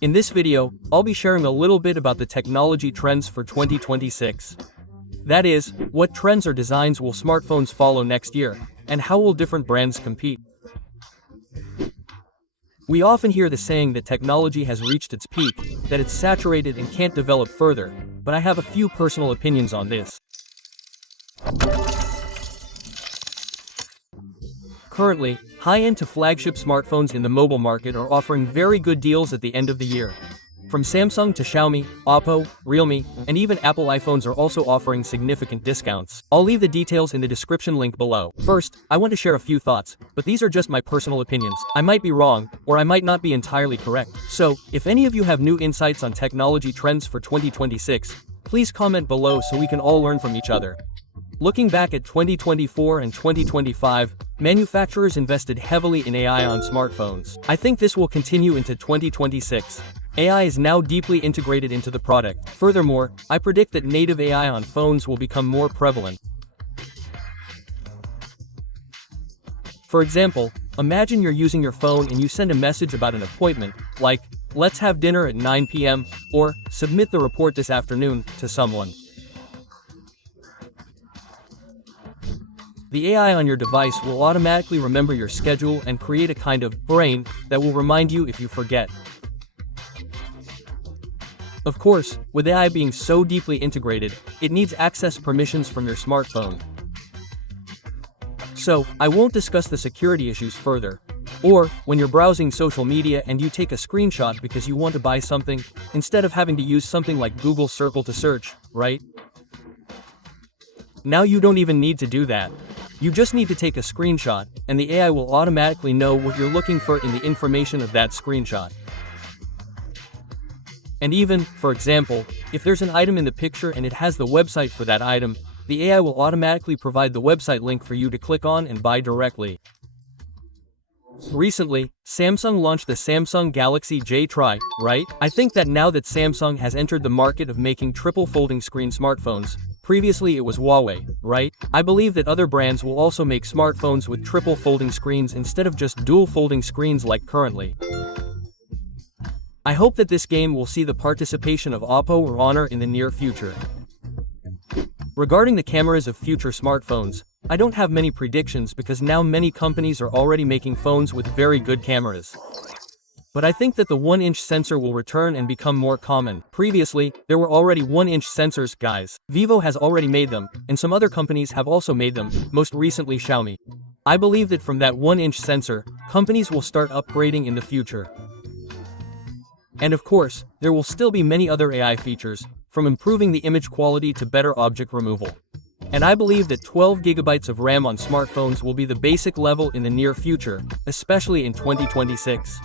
In this video, I'll be sharing a little bit about the technology trends for 2026. That is, what trends or designs will smartphones follow next year, and how will different brands compete? We often hear the saying that technology has reached its peak, that it's saturated and can't develop further, but I have a few personal opinions on this. Currently, high-end to flagship smartphones in the mobile market are offering very good deals at the end of the year. From Samsung to Xiaomi, Oppo, Realme, and even Apple iPhones are also offering significant discounts. I'll leave the details in the description link below. First, I want to share a few thoughts, but these are just my personal opinions. I might be wrong, or I might not be entirely correct. So, if any of you have new insights on technology trends for 2026, please comment below so we can all learn from each other. Looking back at 2024 and 2025, manufacturers invested heavily in AI on smartphones. I think this will continue into 2026. AI is now deeply integrated into the product. Furthermore, I predict that native AI on phones will become more prevalent. For example, imagine you're using your phone and you send a message about an appointment, like, "Let's have dinner at 9 p.m., or, "Submit the report this afternoon," to someone. The AI on your device will automatically remember your schedule and create a kind of brain that will remind you if you forget. Of course, with AI being so deeply integrated, it needs access permissions from your smartphone. So, I won't discuss the security issues further. Or, when you're browsing social media and you take a screenshot because you want to buy something, instead of having to use something like Google Circle to search, right? Now you don't even need to do that. You just need to take a screenshot, and the AI will automatically know what you're looking for in the information of that screenshot. And even, for example, if there's an item in the picture and it has the website for that item, the AI will automatically provide the website link for you to click on and buy directly. Recently, Samsung launched the Samsung Galaxy J Tri, right? I think that now that Samsung has entered the market of making triple folding screen smartphones, previously it was Huawei, right? I believe that other brands will also make smartphones with triple folding screens instead of just dual folding screens like currently. I hope that this game will see the participation of Oppo or Honor in the near future. Regarding the cameras of future smartphones, I don't have many predictions because now many companies are already making phones with very good cameras. But I think that the 1-inch sensor will return and become more common. Previously, there were already 1-inch sensors, guys. Vivo has already made them, and some other companies have also made them, most recently Xiaomi. I believe that from that 1-inch sensor, companies will start upgrading in the future. And of course, there will still be many other AI features, from improving the image quality to better object removal. And I believe that 12 GB of RAM on smartphones will be the basic level in the near future, especially in 2026.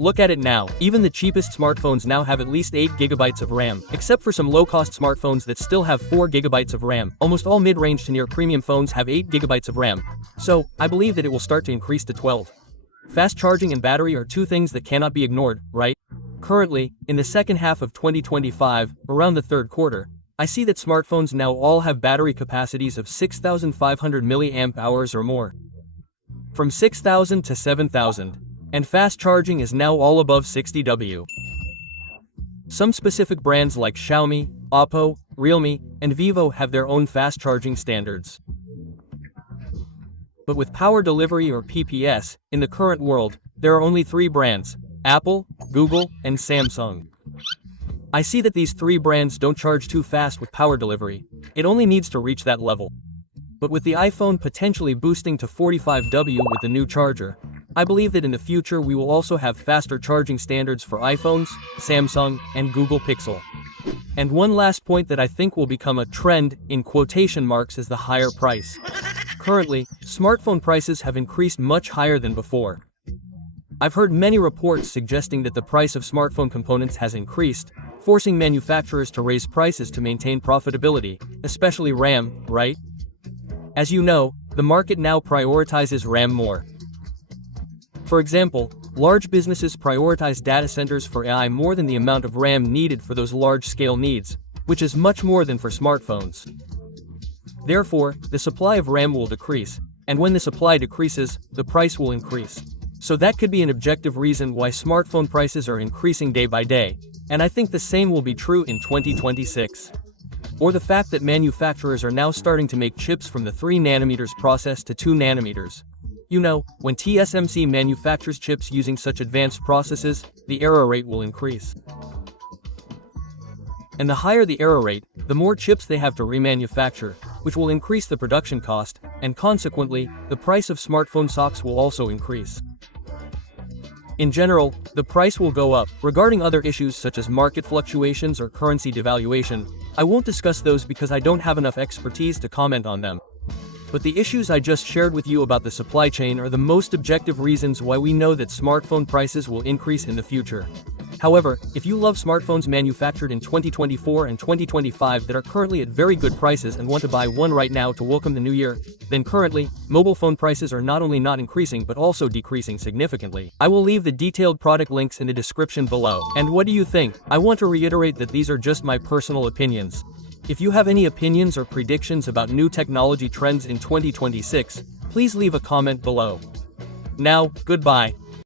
Look at it now, even the cheapest smartphones now have at least 8 GB of RAM, except for some low-cost smartphones that still have 4 GB of RAM. Almost all mid-range to near premium phones have 8 GB of RAM. So, I believe that it will start to increase to 12. Fast charging and battery are two things that cannot be ignored, right? Currently, in the second half of 2025, around the third quarter, I see that smartphones now all have battery capacities of 6,500 mAh or more. From 6,000 to 7,000. And fast charging is now all above 60 W. Some specific brands like Xiaomi, Oppo, Realme, and Vivo have their own fast charging standards. But with power delivery or PPS, in the current world, there are only 3 brands: Apple, Google, and Samsung. I see that these 3 brands don't charge too fast with power delivery. It only needs to reach that level. But with the iPhone potentially boosting to 45 W with the new charger, I believe that in the future we will also have faster charging standards for iPhones, Samsung, and Google Pixel. And one last point that I think will become a trend, in quotation marks, is the higher price. Currently, smartphone prices have increased much higher than before. I've heard many reports suggesting that the price of smartphone components has increased, forcing manufacturers to raise prices to maintain profitability, especially RAM, right? As you know, the market now prioritizes RAM more. For example, large businesses prioritize data centers for AI more than the amount of RAM needed for those large-scale needs, which is much more than for smartphones. Therefore, the supply of RAM will decrease, and when the supply decreases, the price will increase. So that could be an objective reason why smartphone prices are increasing day by day, and I think the same will be true in 2026. Or the fact that manufacturers are now starting to make chips from the 3nm process to 2nm. You know, when TSMC manufactures chips using such advanced processes, the error rate will increase. And the higher the error rate, the more chips they have to remanufacture, which will increase the production cost, and consequently, the price of smartphone stocks will also increase. In general, the price will go up. Regarding other issues such as market fluctuations or currency devaluation, I won't discuss those because I don't have enough expertise to comment on them. But the issues I just shared with you about the supply chain are the most objective reasons why we know that smartphone prices will increase in the future. However, if you love smartphones manufactured in 2024 and 2025 that are currently at very good prices and want to buy one right now to welcome the new year, then currently, mobile phone prices are not only not increasing but also decreasing significantly. I will leave the detailed product links in the description below. And what do you think? I want to reiterate that these are just my personal opinions. If you have any opinions or predictions about new technology trends in 2026, please leave a comment below. Now, goodbye.